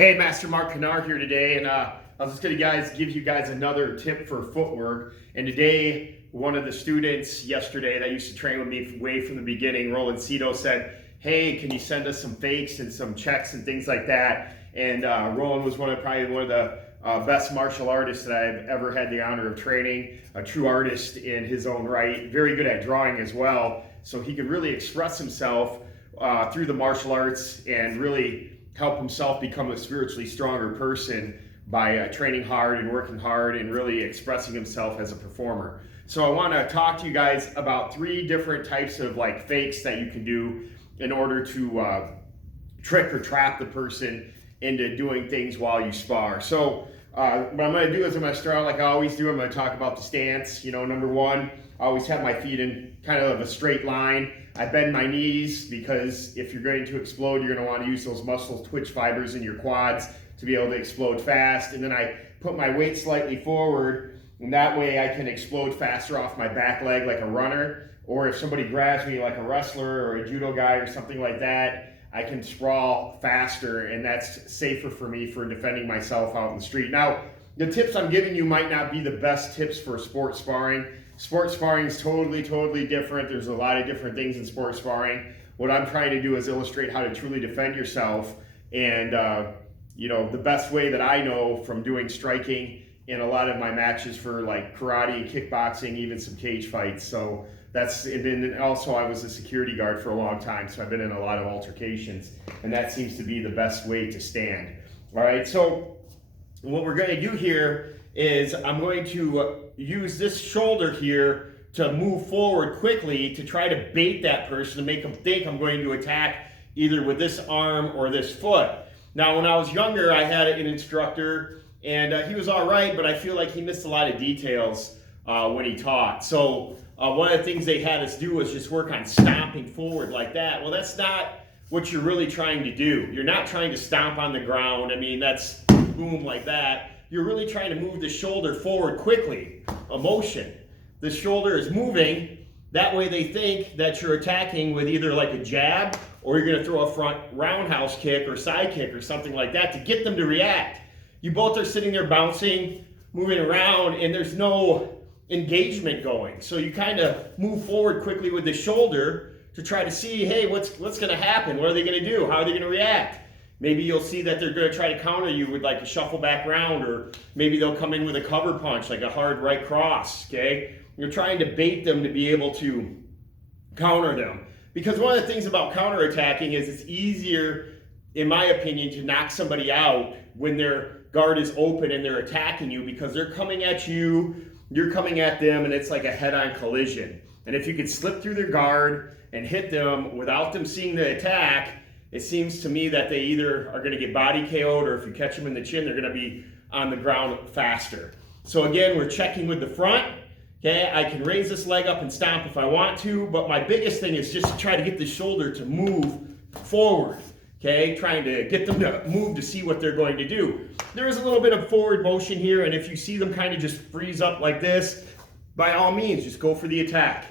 Hey, Master Mark Kanaar here today, and I was just going to give you guys another tip for footwork. And today, one of the students yesterday that used to train with me way from the beginning, Roland Cito, said, "Hey, can you send us some fakes and some checks and things like that?" And Roland was probably one of the best martial artists that I've ever had the honor of training. A true artist in his own right, very good at drawing as well. So he could really express himself through the martial arts and really help himself become a spiritually stronger person by training hard and working hard and really expressing himself as a performer. So I want to talk to you guys about 3 different types of fakes that you can do in order to trick or trap the person into doing things while you spar. So what I'm going to do is I'm going to start out like I always do. I'm going to talk about the stance. Number 1, I always have my feet in kind of a straight line. I bend my knees because if you're going to explode, you're going to want to use those muscle twitch fibers in your quads to be able to explode fast. And then I put my weight slightly forward, and that way I can explode faster off my back leg like a runner. Or if somebody grabs me like a wrestler or a judo guy or something like that, I can sprawl faster, and that's safer for me for defending myself out in the street. Now, the tips I'm giving you might not be the best tips for sport sparring. Sport sparring is totally different. There's a lot of different things in sport sparring. What I'm trying to do is illustrate how to truly defend yourself. And the best way that I know from doing striking in a lot of my matches for like karate and kickboxing, even some cage fights. So and then also I was a security guard for a long time, so I've been in a lot of altercations, and that seems to be the best way to stand. All right, so what we're going to do here is I'm going to use this shoulder here to move forward quickly to try to bait that person to make them think I'm going to attack either with this arm or this foot. Now, when I was younger, I had an instructor, and he was all right, but I feel like he missed a lot of details when he taught. So one of the things they had us do was just work on stomping forward like that. Well, that's not what you're really trying to do. You're not trying to stomp on the ground. I mean, that's boom like that. You're really trying to move the shoulder forward quickly, a motion. The shoulder is moving, that way they think that you're attacking with either like a jab or you're gonna throw a front roundhouse kick or side kick or something like that to get them to react. You both are sitting there bouncing, moving around, and there's no engagement going. So you kind of move forward quickly with the shoulder to try to see, hey, what's gonna happen? What are they gonna do? How are they gonna react? Maybe you'll see that they're going to try to counter you with like a shuffle back round, or maybe they'll come in with a cover punch, like a hard right cross, okay? You're trying to bait them to be able to counter them. Because one of the things about counterattacking is it's easier, in my opinion, to knock somebody out when their guard is open and they're attacking you, because they're coming at you, you're coming at them, and it's like a head-on collision. And if you could slip through their guard and hit them without them seeing the attack, it seems to me that they either are going to get body KO'd, or if you catch them in the chin, they're going to be on the ground faster. So again, we're checking with the front. Okay, I can raise this leg up and stomp if I want to, but my biggest thing is just to try to get the shoulder to move forward. Okay, trying to get them to move to see what they're going to do. There is a little bit of forward motion here, and if you see them kind of just freeze up like this, by all means, just go for the attack,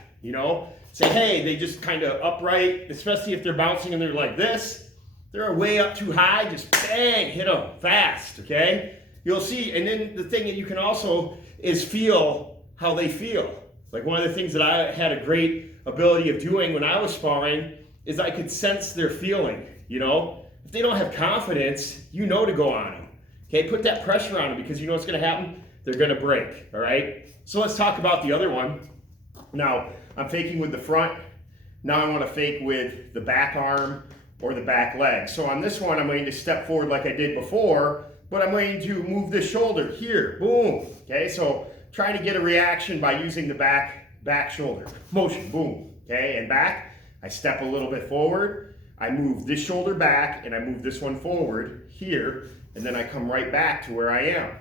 Say, hey, they just kind of upright, especially if they're bouncing and they're like this. They're way up too high, just bang, hit them fast, okay? You'll see, and then the thing that you can also is feel how they feel. Like one of the things that I had a great ability of doing when I was sparring is I could sense their feeling, If they don't have confidence, to go on them, okay? Put that pressure on them, because you know what's gonna happen? They're gonna break, all right? So let's talk about the other one. Now, I'm faking with the front. Now I want to fake with the back arm or the back leg. So on this one, I'm going to step forward like I did before, but I'm going to move the shoulder here, boom. Okay, so trying to get a reaction by using the back shoulder. Motion, boom, okay, and back. I step a little bit forward. I move this shoulder back, and I move this one forward here, and then I come right back to where I am.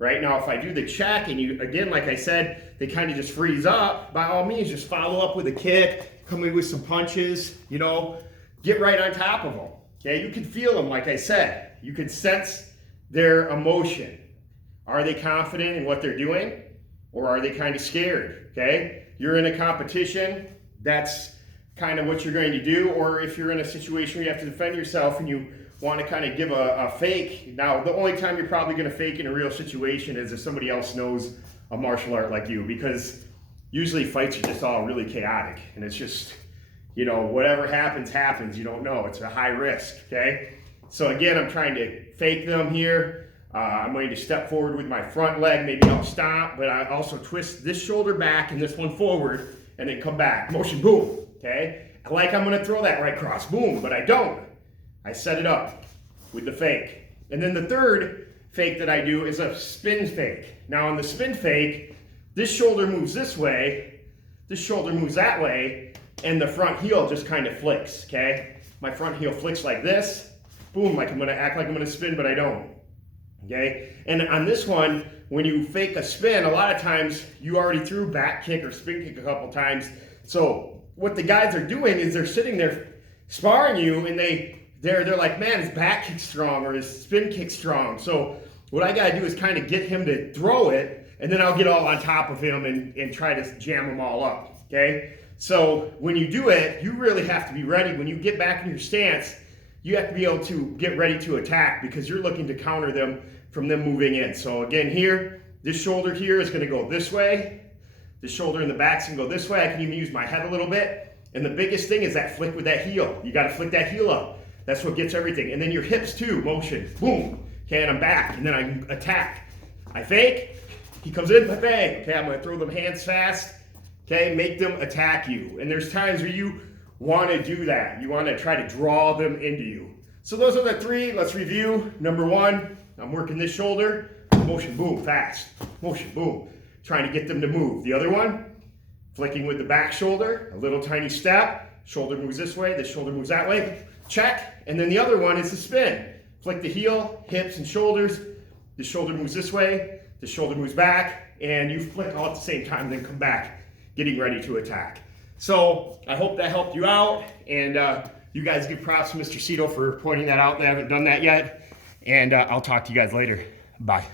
Right now, if I do the check and you, again, like I said, they kind of just freeze up, by all means, just follow up with a kick, come in with some punches, get right on top of them. Okay, you can feel them, like I said. You can sense their emotion. Are they confident in what they're doing, or are they kind of scared? Okay, you're in a competition, that's kind of what you're going to do. Or if you're in a situation where you have to defend yourself and you want to kind of give a fake. Now, the only time you're probably going to fake in a real situation is if somebody else knows a martial art like you, because usually fights are just all really chaotic, and it's just, you know, whatever happens, happens. You don't know. It's a high risk, okay? So again, I'm trying to fake them here. I'm going to step forward with my front leg, maybe I'll stomp, but I also twist this shoulder back and this one forward, and then come back. Motion, boom, okay? Like I'm going to throw that right cross, boom, but I don't. I set it up with the fake. And then the third fake that I do is a spin fake. Now on the spin fake, this shoulder moves this way, this shoulder moves that way, and the front heel just kind of flicks, okay? My front heel flicks like this, boom, like I'm gonna act like I'm gonna spin, but I don't, okay? And on this one, when you fake a spin, a lot of times you already threw back kick or spin kick a couple times. So what the guys are doing is they're sitting there sparring you, and they're like, man, his back kick's strong or his spin kick's strong. So what I gotta do is kind of get him to throw it, and then I'll get all on top of him and try to jam them all up, okay? So when you do it, you really have to be ready. When you get back in your stance, you have to be able to get ready to attack, because you're looking to counter them from them moving in. So again here, this shoulder here is gonna go this way. The shoulder in the back's gonna go this way. I can even use my head a little bit. And the biggest thing is that flick with that heel. You gotta flick that heel up. That's what gets everything. And then your hips too, motion, boom. Okay, and I'm back, and then I attack. I fake, he comes in, bang. Okay, I'm gonna throw them hands fast. Okay, make them attack you. And there's times where you wanna do that. You wanna try to draw them into you. So those are the three, let's review. Number one, I'm working this shoulder, motion, boom, fast. Motion, boom, trying to get them to move. The other one, flicking with the back shoulder, a little tiny step, shoulder moves this way, this shoulder moves that way, check. And then the other one is the spin. Flick the heel, hips and shoulders, the shoulder moves this way, the shoulder moves back, and you flick all at the same time, then come back, getting ready to attack. So I hope that helped you out, and you guys give props to Mr. Cito for pointing that out. They haven't done that yet, and I'll talk to you guys later. Bye.